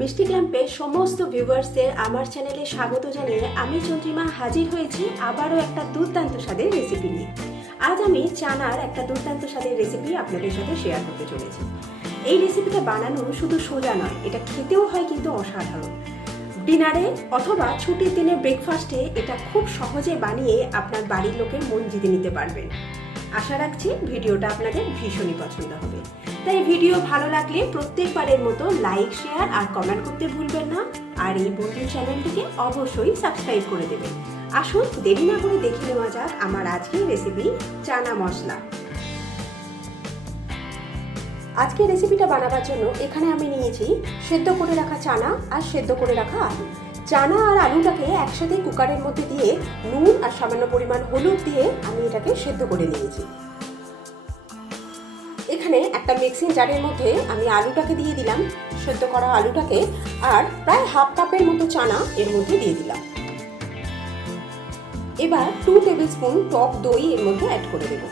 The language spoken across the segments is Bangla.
মিষ্টি ক্ল্যাম্পের সমস্ত ভিউয়ার্সদের আমার চ্যানেলে স্বাগত জানিয়ে আমি চন্দ্রিমা হাজির হয়েছি আবারও একটা দুর্দান্ত স্বাদের রেসিপি নিয়ে। আজ আমি চানার একটা দুর্দান্ত স্বাদের রেসিপি আপনাদের সাথে শেয়ার করতে চলেছি। এই রেসিপিটা বানানো শুধু সোজা নয়, এটা খেতেও হয় কিন্তু অসাধারণ। ডিনারে অথবা ছুটির দিনে ব্রেকফাস্টে এটা খুব সহজে বানিয়ে আপনার বাড়ির লোকের মন জিতে নিতে পারবেন। আশা রাখছি ভিডিওটা আপনাদের ভীষণই পছন্দ হবে। তাই ভিডিও ভালো লাগলে প্রত্যেকবারের মতো লাইক, শেয়ার আর কমেন্ট করতে ভুলবেন না। আর এই বন্ধু চ্যানেলটিকে অবশ্যই সাবস্ক্রাইব করে দেবেন। আসুন দেরি না করে দেখে নেওয়া যাক আমার আজকের রেসিপি চানা মশলা। আজকের রেসিপিটা বানাবার জন্য এখানে আমি নিয়েছি সেদ্ধ করে রাখা চানা আর সেদ্ধ করে রাখা আলু। চানা আর আলুটাকে একসাথে কুকারের মধ্যে দিয়ে নুন আর সামান্য পরিমাণ হলুদ দিয়ে আমি এটাকে সেদ্ধ করে নিয়েছি। এখানে একটা মিক্সিং জারের মধ্যে আমি আলুটাকে দিয়ে দিলাম, সেদ্ধ করা আলুটাকে, আর প্রায় হাফ কাপের মতো চানা এর মধ্যে দিয়ে দিলাম। এবার 2 টেবিল স্পুন টক দই এর মধ্যে অ্যাড করে দেব।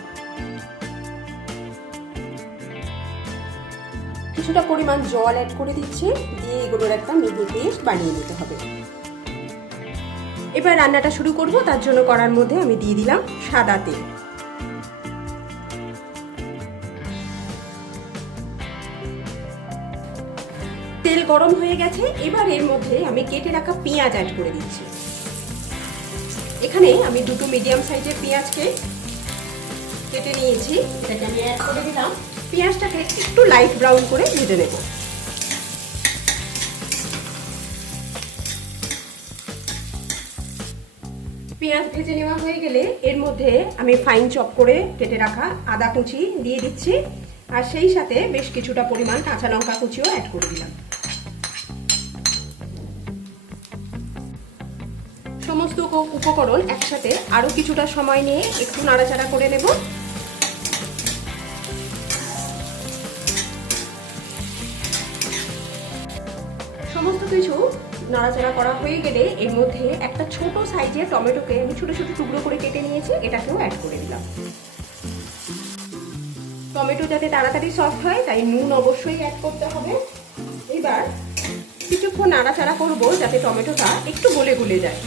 কিছুটা পরিমাণ জল অ্যাড করে দিচ্ছি, দিয়ে এগুলোর একটা মিহি পেস্ট বানিয়ে নিতে হবে। এবার রান্নাটা শুরু করব। তার জন্য কড়ার মধ্যে আমি দিয়ে দিলাম সাদা তেল। তেল গরম হয়ে গেছে, এবার এর মধ্যে আমি কেটে রাখা পেঁয়াজ অ্যাড করে দিচ্ছি। এখানে আমি দুটো মিডিয়াম সাইজের পেঁয়াজকে কেটে নিয়েছি, এটাকে আমি অ্যাড করে দিলাম। পেঁয়াজটাকে একটু লাইট ব্রাউন করে ভেজে নেব। পেঁয়াজ ভেজে নেওয়া হয়ে গেলে এর মধ্যে আমি ফাইন চপ করে কেটে রাখা আদা কুচি দিয়ে দিচ্ছি, আর সেই সাথে বেশ কিছুটা পরিমাণ কাঁচা লঙ্কা কুচিও অ্যাড করে দিলাম। সমস্ত উপকরণ একসাথে আরো কিছুটা সময় নিয়ে একটু নাড়াচাড়া করে নেব। সমস্ত কিছু নাড়াচাড়া করা হয়ে গেলে এর মধ্যে একটা ছোট সাইজের টমেটোকে আমি ছোট ছোট টুকরো করে কেটে নিয়েছি, এটাকেও অ্যাড করে দিলাম। টমেটো যাতে তাড়াতাড়ি সফট হয় তাই নুন অবশ্যই অ্যাড করতে হবে। এবার কিছুক্ষণ নাড়াচাড়া করব যাতে টমেটোটা একটু গলে গলে যায়।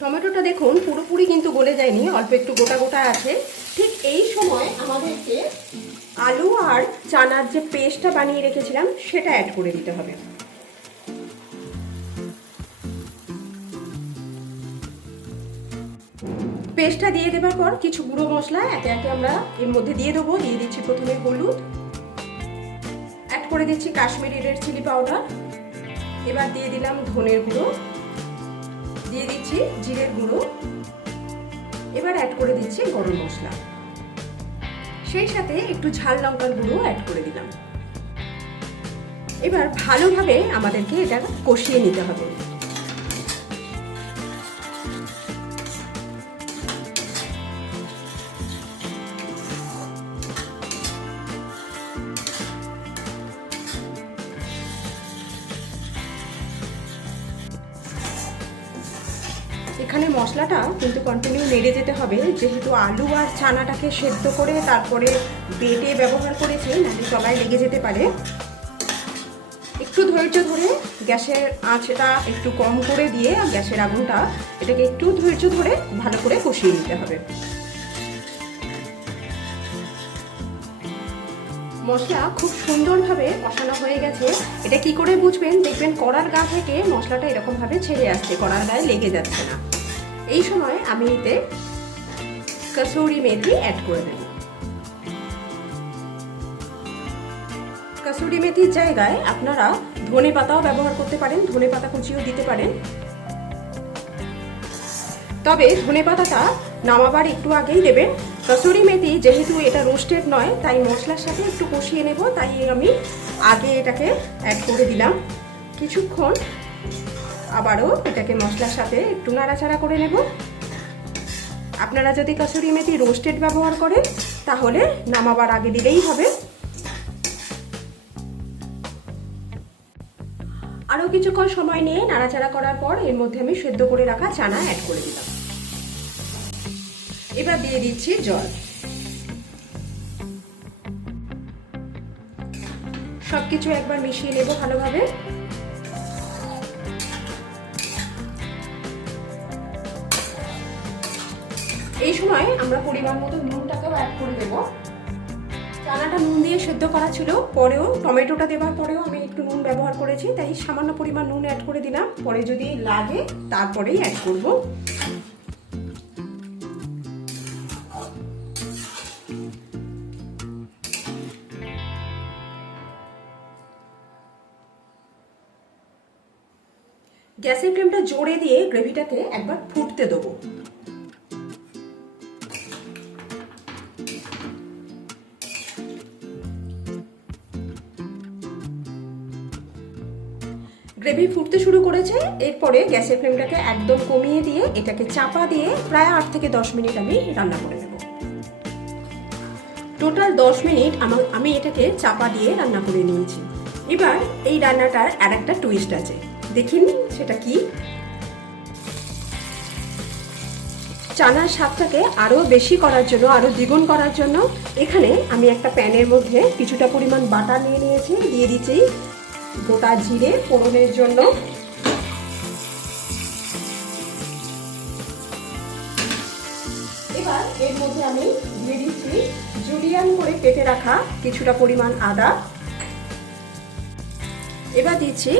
টমেটোটা দেখুন পুরোপুরি কিন্তু গলে যায়নি, অল্প একটু গোটা গোটা আছে। ঠিক এই সময় আমাদেরকে আলু আর চানার যে পেস্টটা বানিয়ে রেখেছিলাম সেটা অ্যাড করে দিতে হবে। পেস্টটা দিয়ে দেওয়ার পর কিছু গুঁড়ো মশলা একে একে আমরা এর মধ্যে দিয়ে দেবো। দিয়ে দিচ্ছি প্রথমে হলুদ, অ্যাড করে দিচ্ছি কাশ্মীরি রেড চিলি পাউডার, এবার দিয়ে দিলাম ধনের গুঁড়ো, দিয়ে দিচ্ছি জিরের গুঁড়ো, এবার অ্যাড করে দিচ্ছি গরম মশলা, সেই সাথে একটু ঝাল লঙ্কার গুঁড়ো অ্যাড করে দিলাম। এবার ভালোভাবে আমাদেরকে এটা কষিয়ে নিতে হবে। এখানে মশলাটা কিন্তু কন্টিনিউ নেড়ে যেতে হবে, যেহেতু আলু আর চানাটাকে সেদ্ধ করে তারপরে বেটে ব্যবহার করেছি, নাকি তলায় লেগে যেতে পারে। একটু ধৈর্য ধরে গ্যাসের আঁচটা একটু কম করে দিয়ে গ্যাসের আগুনটা এটাকে একটু ধৈর্য ধরে ভালো করে কষিয়ে নিতে হবে। মশলা খুব সুন্দরভাবে কষানো হয়ে গেছে। এটা কি করে বুঝবেন? দেখবেন কড়ার গা থেকে মশলাটা এরকম ভাবে ছেড়ে আসছে, কড়ার গায়ে লেগে যাচ্ছে না। এই সময় আমি এতে কসুরি মেথি অ্যাড করে দেব। কসুরি মেথির জায়গায় আপনারা ধনে পাতাও ব্যবহার করতে পারেন, ধনে পাতা কুচিও দিতে পারেন। তবে ধনে পাতাটা নামাবার একটু আগেই দেবেন। কসুরি মেথি যেহেতু এটা রোস্টেড নয় তাই মশলার সাথে একটু কষিয়ে নেব, তাই আমি আগে এটাকে অ্যাড করে দিলাম। কিছুক্ষণ আবারও এটাকে মশলার সাথে একটু নাড়াচাড়া করে নেব। আপনারা যদি কসুরি মেথি রোস্টেড ব্যবহার করেন তাহলে নামাবার আগে দিলেই হবে। আরও কিছুক্ষণ সময় নিয়ে নাড়াচাড়া করার পর এর মধ্যে আমি সেদ্ধ করে রাখা চানা অ্যাড করে দিলাম। এবার দিয়ে দিচ্ছি জল। সব কিছু একবার মিশিয়ে নেব ভালোভাবে। এই সময় আমরা পরিমাণ মতো নুনটাকেও অ্যাড করে দেব। চানাটা নুন দিয়ে সেদ্ধ করা ছিল, পরেও টমেটোটা দেওয়ার পরেও আমি একটু নুন ব্যবহার করেছি, তাই সামান্য পরিমাণ নুন অ্যাড করে দিলাম। পরে যদি লাগে তারপরেই অ্যাড করব। গ্যাসের ফ্লেমটা জোরে দিয়ে গ্রেভিটাকে একবার ফুটতে দেবো। গ্রেভি ফুটতে শুরু করেছে, এরপরে গ্যাসের ফ্লেমটাকে একদম কমিয়ে দিয়ে এটাকে চাপা দিয়ে প্রায় 8 থেকে 10 মিনিট আমি রান্না করে নেব। টোটাল 10 মিনিট আমি এটাকে চাপা দিয়ে রান্না করে নিয়েছি। এবার এই রান্নাটার আরেকটা টুইস্ট আছে, দেখিন সেটা কি। চানার স্বাদটাকে আরও বেশি করার জন্য, আরও দ্বিগুণ করার জন্য এখানে আমি একটা প্যানের মধ্যে কিছুটা পরিমাণ বাটার নিয়ে নিয়েছি। দিয়ে দিচ্ছি গোটা জিরে ফোড়নের জন্য। এবার এর মধ্যে আমি দিয়ে দিচ্ছি জুলিয়ান করে কেটে রাখা কিছুটা পরিমাণ আদা। এবার দিচ্ছি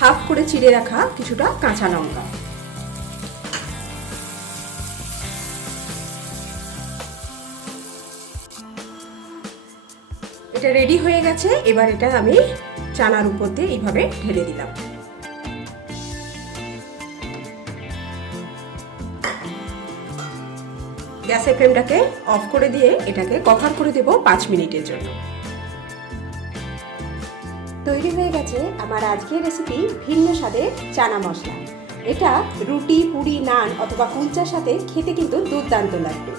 হাফ করে চিড়ে রাখা কিছুটা কাঁচা লঙ্কা। এটা রেডি হয়ে গেছে। এবার এটা আমি চানার উপর দিয়ে এইভাবে ঢেলে দিলাম। গ্যাসের ফ্লেমটাকে অফ করে দিয়ে এটাকে কভার করে দেব 5 মিনিটের জন্য। তৈরি হয়ে গেছে আমার আজকের রেসিপি ভিন্ন স্বাদের চানা মশলা। এটা রুটি, পুরি, নান অথবা কুলচার সাথে খেতে কিন্তু দুর্দান্ত লাগবে।